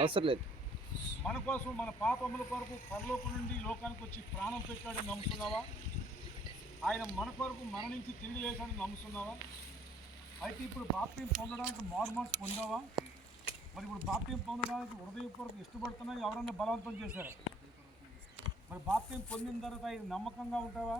అవసరం లేదు. మన కోసం మన పాపముల కొరకు పరలోకం నుండి లోకానికి వచ్చి ప్రాణం పెట్టాడని నమ్ముతున్నావా? ఆయన మన కొరకు మరణించి తిరిగి లేచాడని నమ్ముతున్నావా? అయితే ఇప్పుడు బాప్తియం పొందడానికి మారుమనసు పొందావా? మరి ఇప్పుడు బాప్తియం పొందడానికి హృదయపూర్వక ఇష్టపడుతున్నాయి ఎవరన్నా బలవంతం చేశారు? మరి బాప్తియం పొందిన తర్వాత ఆయన నమ్మకంగా ఉంటావా?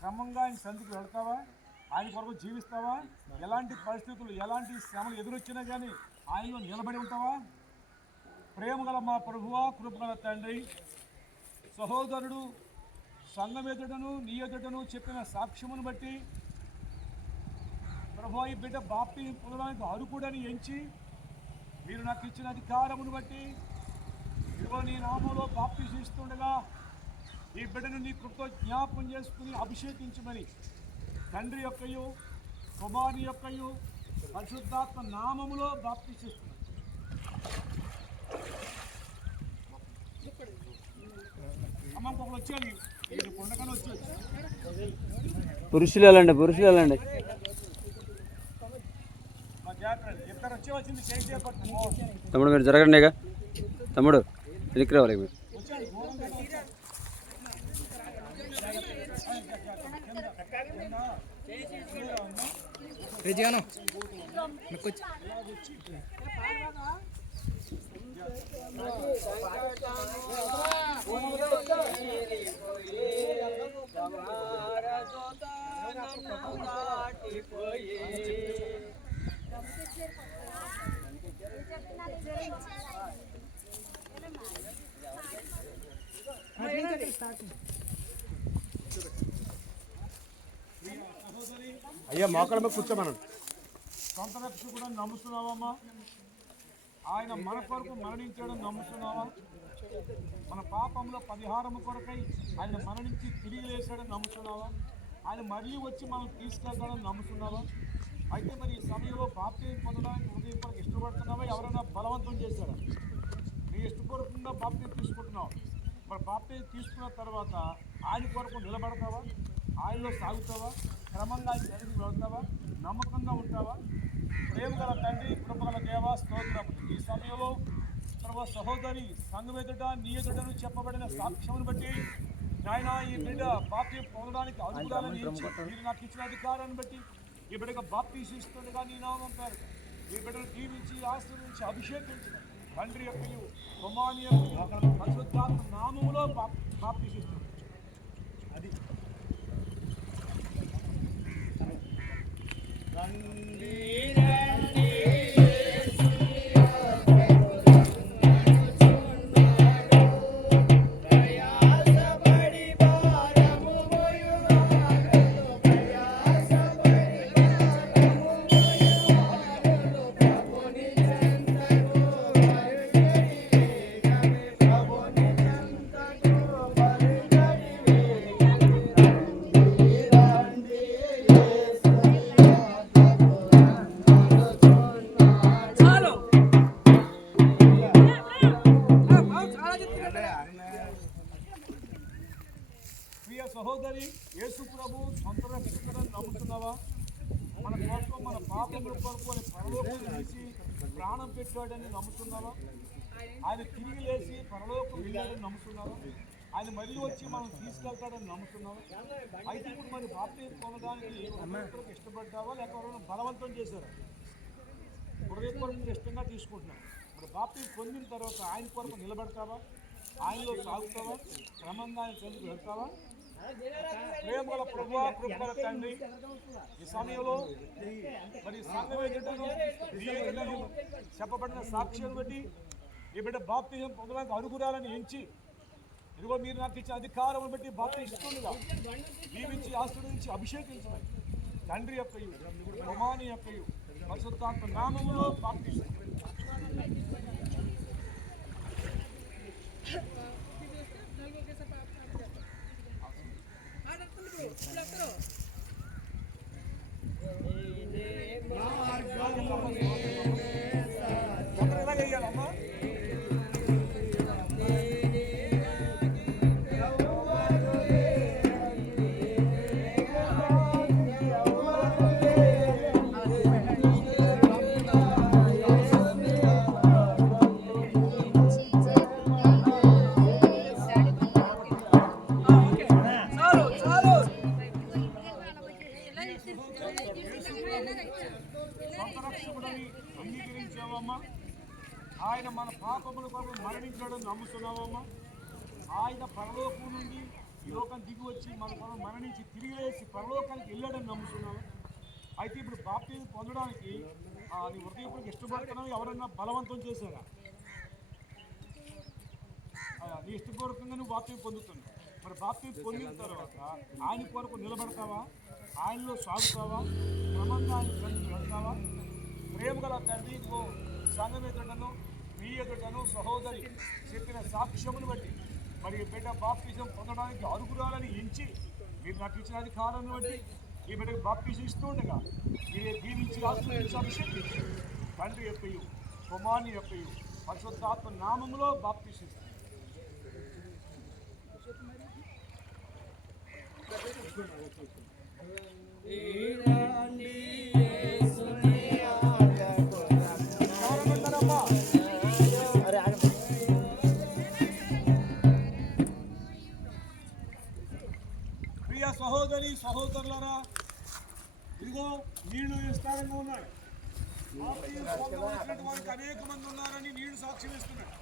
క్రమంగా ఆయన సంధికి వెళ్తావా? ఆయన కొరకు జీవిస్తావా? ఎలాంటి పరిస్థితులు ఎలాంటి శ్రమలు ఎదురొచ్చినా కానీ ఆయనలో నిలబడి ఉంటావా? ప్రేమ గల మా ప్రభువా, కృపగల తండ్రి, సహోదరుడు సంఘం ఎదుటను నీ ఎదుటను చెప్పిన సాక్ష్యమును బట్టి ప్రభువా, ఈ బిడ్డ బాప్తియం పొందడానికి అర్హుడని ఎంచి మీరు నాకు ఇచ్చిన అధికారమును బట్టి ఇదిగో నీ నామంలో బాప్తిస్తుండగా ఈ బిడ్డను నీ కృపతో జ్ఞాపకం చేసుకుని అభిషేకించమని తండ్రి యొక్కయు కుమారుని యొక్కయు పరిశుద్ధాత్మ నామములో బాప్తిస్తున్నాను. అమ్మ ఒకరు వచ్చేది కొండగానే వచ్చేది. పురుషులు వెళ్ళండి, పురుషులు వెళ్ళండి. ఇద్దరు వచ్చి వచ్చింది తమ్ముడు మీరు జరగండి. తమ్ముడు వెనక్కి రావాలి మీరు. అయ్యా మోకాళ్ళ మీద కూర్చోమనండి. సొంత రక్షణ కూడా నమ్ముతున్నావమ్మా? ఆయన మన కొరకు మరణించడం నమ్ముతున్నావా? మన పాపంలో పరిహారము కొరకై ఆయన మరణించి తిరిగి లేచాడని నమ్ముతున్నావా? ఆయన మళ్ళీ వచ్చి మనం తీసుకెళ్తాడని నమ్ముతున్నావా? అయితే మరి ఈ సమయంలో బాప్తియం పొందడానికి హృదయపూర్వక ఇష్టపడుతున్నావా? ఎవరైనా బలవంతం చేశారా? నీ ఇష్టపూర్వకంగా బాప్తియం తీసుకుంటున్నావు. మరి బాప్తియం తీసుకున్న తర్వాత ఆయన కొరకు నిలబడతావా? ఆయనలో సాగుతావా? క్రమంగా ఆయన సన్నిధికి వెళ్తావా? నమ్మకంగా ఉంటావా? ప్రేమ గల తండ్రి, కృపగల దేవా, స్తోత్రం. ఈ సమయంలో ప్రభు సహోదరి సంఘం ఎదుట నీ ఎదుటను చెప్పబడిన సాక్ష్యమును బట్టి నాయన ఈ బిడ్డ బాప్తియం పొందడానికి అడుగుదాలని మీరు నాకు ఇచ్చిన అధికారాన్ని బట్టి ఈ బిడ్డగా బాప్తిస్తుండగా నీ నామం పేరు ఈ బిడ్డను దీవించి ఆశీర్వదించి అభిషేకించిన తండ్రి యొక్క కుమారుని యొక్క పరిశుద్ధాత్మ నామములో బాప్తిస్తుంది. అది సహోదరి యేసు ప్రభు సొంత రక్షకుడని నమ్ముతున్నావా? మన కోసం మన పాపముల కొరకు అని పరలోకం చేసి ప్రాణం పెట్టాడని నమ్ముతున్నావా? ఆయన తిరిగి లేచి పరలోకం వెళ్ళాడని నమ్ముతున్నావా? ఆయన మళ్ళీ వచ్చి మనం తీసుకెళ్తాడని నమ్ముతున్నావా? అయితే ఇప్పుడు మరి బాప్తియం పొందడానికి హృదయపూర్వక ఇష్టపడ్డావా లేక ఎవరైనా బలవంతం చేశారా? హృదయపూర్వక ఇష్టంగా తీసుకుంటున్నావు. మరి బాప్తియం పొందిన తర్వాత ఆయన కొరకు నిలబడతావా? ఆయనలో సాగుతావా? క్రమంగా ఆయన చెందుకు వెళ్తావా? ప్రేమ గల ప్రభువా, కృపగల తండ్రి, ఈ సమయంలో మరి సంఘం ఎదుటను నీ ఎదుటను చెప్పబడిన సాక్ష్యాన్ని బట్టి ఈ బిడ్డ బాప్తియం పొందడానికి అర్హురాలని ఎంచి ఇదిగో మీరు నాకు ఇచ్చిన అధికారం బట్టి బాప్తిస్తుండగా జీవించి ఆశీర్వదించి అభిషేకించమని తండ్రి యొక్కయు కుమారుని యొక్కయు పరిశుద్ధాత్మ నామములో బాప్తిస్తున్నాను. సొంత రక్షకుడని అంగీకరించావమ్మా. ఆయన మన పాపముల కొరకు మరణించడం నమ్ముతున్నావమ్మా. ఆయన పరలోకం నుండి ఈ లోకం దిగి వచ్చి మన కొరకు మరణించి తిరిగి వేసి పరలోకానికి వెళ్ళాడని నమ్ముతున్నావు. అయితే ఇప్పుడు బాప్తిజం పొందడానికి నీ హృదయపూర్వకంగా ఇష్టపడుతున్నావు. ఎవరన్నా బలవంతం చేశారా? నీ ఇష్టపూర్వకంగా నువ్వు బాప్తిజం పొందుతున్నావు. మరి బాప్తిజం పొందిన తర్వాత ఆయన కొరకు నిలబడతావా? ఆయనలో సాగుతావా? క్రమంగా ఆయన సన్నిధికి వెళ్తావా? ప్రేమ గల తండ్రి, సంఘం ఎదుటను మీ ఎదుటను సహోదరి చెప్పిన సాక్ష్యమును బట్టి మరి బిడ్డ బాప్తిజం పొందడానికి అర్హురాలని ఎంచి మీరు నాకు ఇచ్చిన అధికారాన్ని బట్టి ఈ బిడ్డకు బాప్తిజం ఇస్తూ ఉండగా మీరే దీవించి ఆశీర్వదించి అభిషేకించి తండ్రి యొక్కయు కుమారుని యొక్కయు పరిశుద్ధాత్మ నామములో బాప్తిజం ఇస్తారు. ప్రియ సహోదరి సహోదరులారా, ఇదిగో నీళ్లు విస్తారంగా ఉన్నాయి. వారికి అనేక మంది ఉన్నారని నీళ్లు సాక్ష్యం ఇస్తున్నాడు.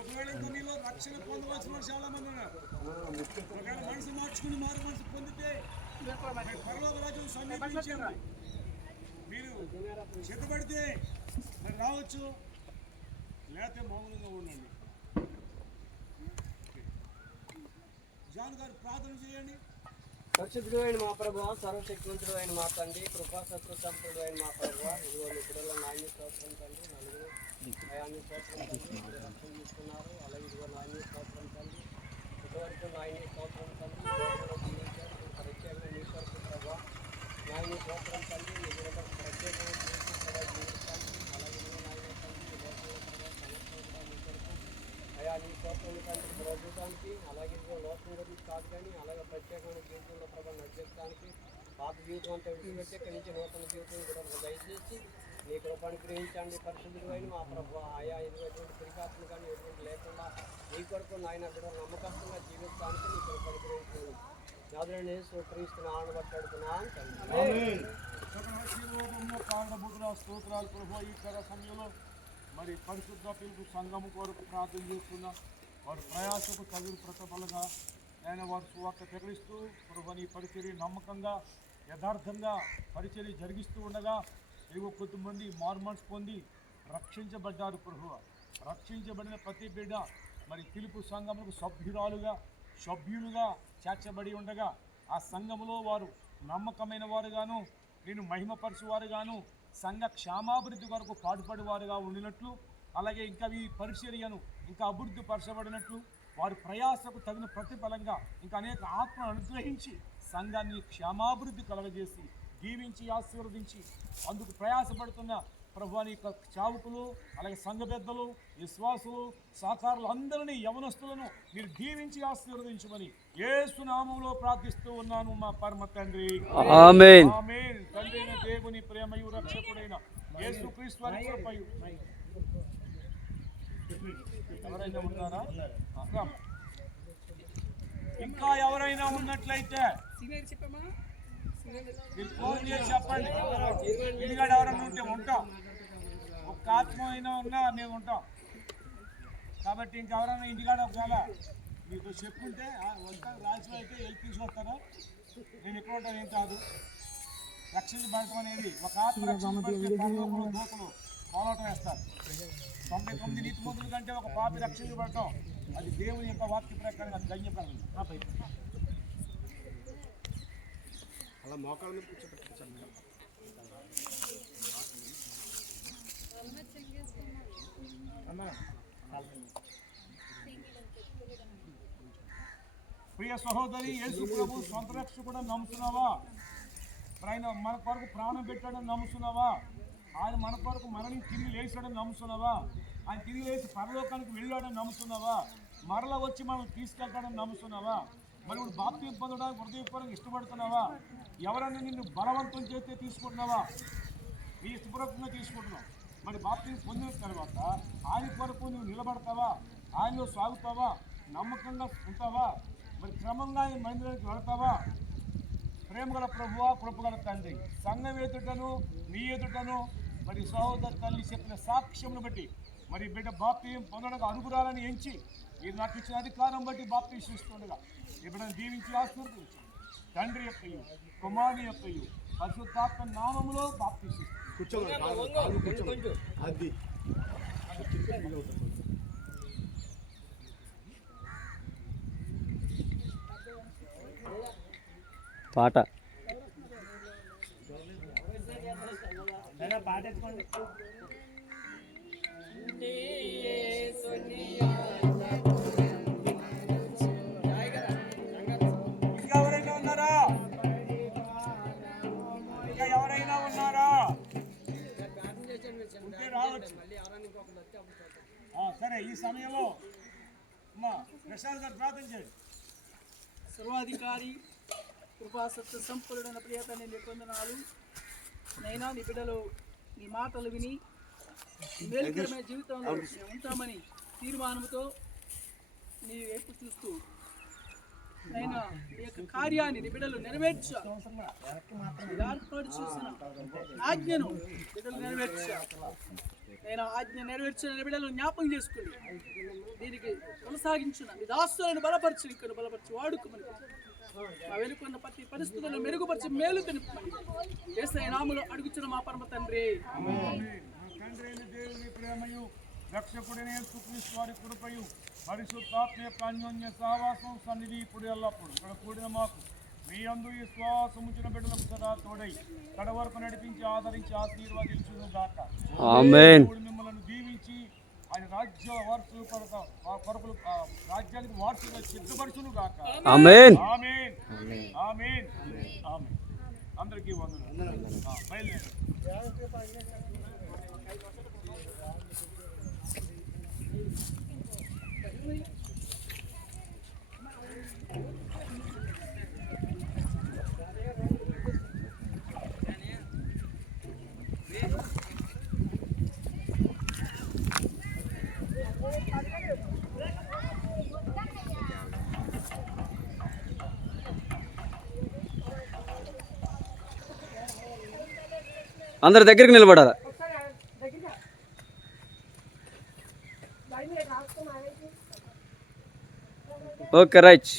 ఒకవేళ ఇంకా మీలో రక్షణ పొందవలసిన వారు చాలా మంది ఉన్నారు. ఒకవేళ మనసు మార్చుకుని మారు మనసు పొందితే పరలోక రాజ్యం సమీపించింది. మీరు సిద్ధపడితే మరి రావచ్చు, లేకపోతే మౌనంగా ఉండండి. జాన్ గారు ప్రార్థన చేయండి. పరిశుద్ధుడు అయిన మా ప్రభువా, సర్వశక్తివంతుడు అయిన మా తండ్రి, కృపా సత్వ సంపూర్ణుడు అయిన మా ప్రభువా, ఇదిగో మీ పిల్లల నాయని స్తోత్రం తండ్రి, నలుగురు అయాన్ని స్తోత్రం తండ్రి, రక్షణ తీసుకున్నారు. అలాగే ఇదిగో నాయని స్తోత్రం తండ్రి, ఇదివరకు నాయని స్తోత్రం తండ్రి, ప్రత్యేకంగా మీ కొరకు ప్రభువా నాయని స్తోత్రం తండ్రి, మీ కొరకు ప్రత్యేకంగా జీవిస్తానికి. అలాగే ఇదిగో నాయని తండ్రి, మీ కొరకు అయాన్ని స్తోత్రం తండ్రి ప్రవహించడానికి. అలాగే ఇదిగో లోకం గురించి కాదు కానీ అలాగే ప్రత్యేకమైన జీవితంలో ప్రభావం నడిపించడానికి పాత జీవితం అంతా విడిచిపెట్టి ఇక్కడి నుంచి నూతన జీవితం కూడా దయచేసి నీ కృపను గ్రహించండి. పరిశుద్ధుడు అయిన మా ప్రభు ఆయా ఎటువంటి తిరిగాత్మలు కానీ ఎటువంటి లేకుండా నీ కొరకు నాయన కూడా నమ్మకస్తుగా జీవించడానికి నీ కృపను గ్రహించండి. నాదులని క్రీస్తుని ఆనబట్టాడుతున్నాను స్తోత్రాలు ప్రభు. ఈ సమయంలో మరి పరిశుద్ధ పిలుపు సంఘము కొరకు ప్రార్థన చేస్తున్నా. వారి ప్రయాసకు తగిన ప్రతిఫలంగా ఆయన వారి సువార్త ప్రకటిస్తూ ప్రభు నీ పరిచర్య నమ్మకంగా యథార్థంగా పరిచర్య జరిగిస్తూ ఉండగా ఇదిగో కొంతమంది మార్మన్స్ పొంది రక్షించబడ్డారు ప్రభు. రక్షించబడిన ప్రతి బిడ్డ మరి పిలుపు సంఘములకు సభ్యులుగా చేర్చబడి ఉండగా ఆ సంఘములో వారు నమ్మకమైన వారుగాను నేను మహిమపరచువారుగాను సంఘ క్షేమాభివృద్ధి కొరకు పాటుపడేవారుగా ఉండినట్లు, అలాగే ఇంకా ఈ పరిచర్యను ఇంకా అభివృద్ధి పరచబడినట్లు వారి ప్రయాసకు తగిన ప్రతిఫలంగా ఇంకా అనేక ఆత్మను అనుగ్రహించి సంఘాన్ని క్షేమాభివృద్ధి కలగజేసి దీవించి ఆశీర్వదించి అందుకు ప్రయాసపడుతున్న ప్రభువాని యొక్క చావుకులు అలాగే సంఘ పెద్దలు విశ్వాసులు సహకారులు అందరినీ యవనస్తులను మీరు దీవించి ఆశీర్వదించమని యేసు నామములో ప్రార్థిస్తూ ఉన్నాను మా పరమ తండ్రి. ఆమేన్. ఆమేన్. తండ్రి అయిన దేవుని ప్రేమయు రక్షకుడైన యేసుక్రీస్తు వారి కృపయు ఎవరైనా ఉన్నారా? ఇంకా ఎవరైనా ఉన్నట్లయితే మీరు ఫోన్ చేసి చెప్పండి. ఇంటికాడ ఎవరైనా ఉంటే ఉంటాం. ఒక్క ఆత్మ అయినా ఉన్నా మేము ఉంటాం. కాబట్టి ఇంకెవరైనా ఇంటికాడ ఒకవేళ మీకు చెప్పుంటే రాజులో అయితే వెళ్ళి తీసుకొస్తారా? నేను ఎక్కడ ఉంటాను ఏం కాదు. రక్షించబడటం అనేది ఒక ఆత్మ రక్షించబడితే పరలోకంలో దూతలు పోరాటం వేస్తారు. 99 నీతిమంతుల కంటే ఒక పాపి రక్షించబడటం అది దేవుని యొక్క వాక్య ప్రకారం అది ధన్యపరం. అలా మోకాళ్ళ మీద కూర్చోబెట్టించండి. ప్రియ సహోదరి, యేసు ప్రభు సొంత రక్షకుడు నమ్ముతున్నావా? ఆయన మన కొరకు ప్రాణం పెట్టాడని నమ్ముతున్నావా? ఆయన మన కొరకు మరణించి తిరిగి లేచాడని నమ్ముతున్నావా? ఆయన తిరిగి లేచి పరలోకానికి వెళ్ళాడని నమ్ముతున్నావా? మరలా వచ్చి మనం తీసుకెళ్తాడని నమ్ముతున్నావా? మరి ఇప్పుడు బాప్తిజం పొందడానికి హృదయపూర్వకంగా ఇష్టపడుతున్నావా? ఎవరైనా నిన్ను బలవంతం చేస్తే తీసుకుంటున్నావా? నీ ఇష్టపూర్వకంగా తీసుకుంటున్నావు. మరి బాప్తిజం పొందిన తర్వాత ఆయన కొరకు నువ్వు నిలబడతావా? ఆయనలో సాగుతావా? నమ్మకంగా ఉంటావా? మరి క్రమంగా ఆయన మందిరానికి వెళతావా? ప్రేమగల ప్రభువా, కృపగల తండ్రి, సంఘం ఎదుటను మీ ఎదుటను మరి సహోదర తల్లి చెప్పిన సాక్ష్యమును బట్టి మరి బిడ్డ బాప్తియం పొందడానికి అనుగురాలని ఎంచి మీరు నాకు ఇచ్చిన అధికారం బట్టి బాప్తిస్తుండగా ఈ బిడ్డను దీవించి ఆశీర్వదించండి. తండ్రి యొక్కయు కుమారుని యొక్కయు పరిశుద్ధాత్మ నామములో బాప్తిస్తుంది. పాట ఎవరైనా ఉన్నారా? ఇంకా ఎవరైనా ఉన్నారా? రావచ్చు. సరే, ఈ సమయంలో అమ్మా ప్రసాద్ గారు ప్రార్థన చేయండి. సర్వాధికారి కృపాసత్వ సంపూర్ణ ప్రియతని నిబంధనలు నైనా నీ బిడ్డలు నీ మాటలు విని మేలుకరమైన జీవితంలో ఉంటామని తీర్మానంతో నీ వైపు చూస్తూ నైనా నీ యొక్క కార్యాన్ని నీ బిడ్డలు ఏర్పాటు చేసిన ఆజ్ఞను బిడ్డలు నేను ఆజ్ఞ నెరవేర్చిన బిడ్డలను జ్ఞాపకం చేసుకోండి. దీనికి కొనసాగించిన మీ దాసులను బలపరిచి ఇక్కడ బలపరిచి వాడుకోమని మా వెనుకున్న ప్రతి పరిస్థితులను మెరుగుపరిచి మేలు కనుపమని యేసయ్య నామములో అడుగుచున్న మా పరమ తండ్రి. దేవుని ప్రేమయు రక్షకుడైన యేసుక్రీస్తు వారి కృపయు పరిశుద్ధాత్మ యొక్క అన్యోన్య సహవాసం సన్నిధి ఇప్పుడు ఎల్లప్పుడు ఇక్కడ కూడిన మాకు మీ అందు ఈ శ్వాసముంచిన బిడ్డలకు సదా తోడై కడ వరకు నడిపించి ఆదరించి ఆశీర్వదించును గాక. ఆమేన్. మిమ్మల్ని దీవించి ఆయన రాజ్య వారసులు కొరకులు రాజ్యానికి వారసులుగా సిద్ధపరచును గాక. ఆమేన్. ఆమేన్. ఆమేన్. ఆమేన్. అందరికీ వందనాలు. బయలుదేరండి. అందరి దగ్గరికి నిలబడాలి. Okay, right.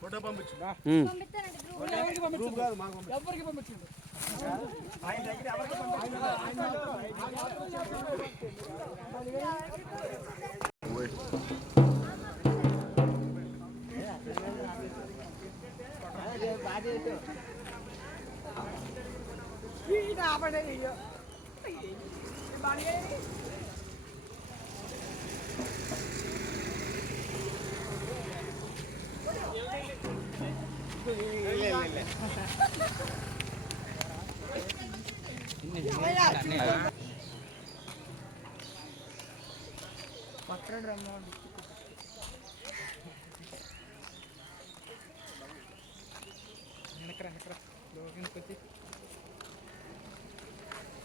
ఫోటో పంపించు.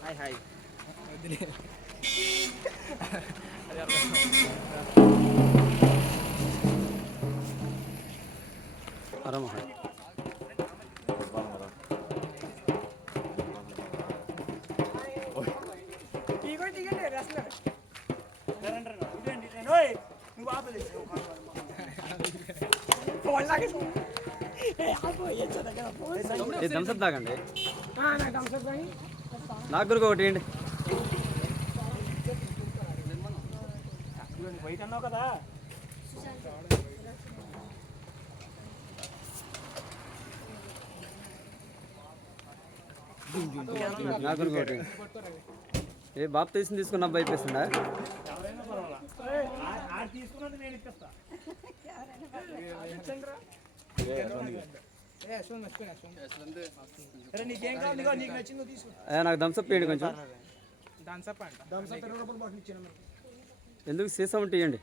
హాయ్ హాయ్ ఆరామ. థమ్సప్ తాగండి. నాకు గురికి ఒకటి ఏంటి బయట అన్నావు కదా. నాకు గురికి ఒకటి. ఏ బాబు తీసుకున్న అబ్బాయి అయిపోతుందా? నాకు థమ్సప్ వేయండి కొంచెం. ఎందుకు సీసా ఉంటే ఇవ్వండి.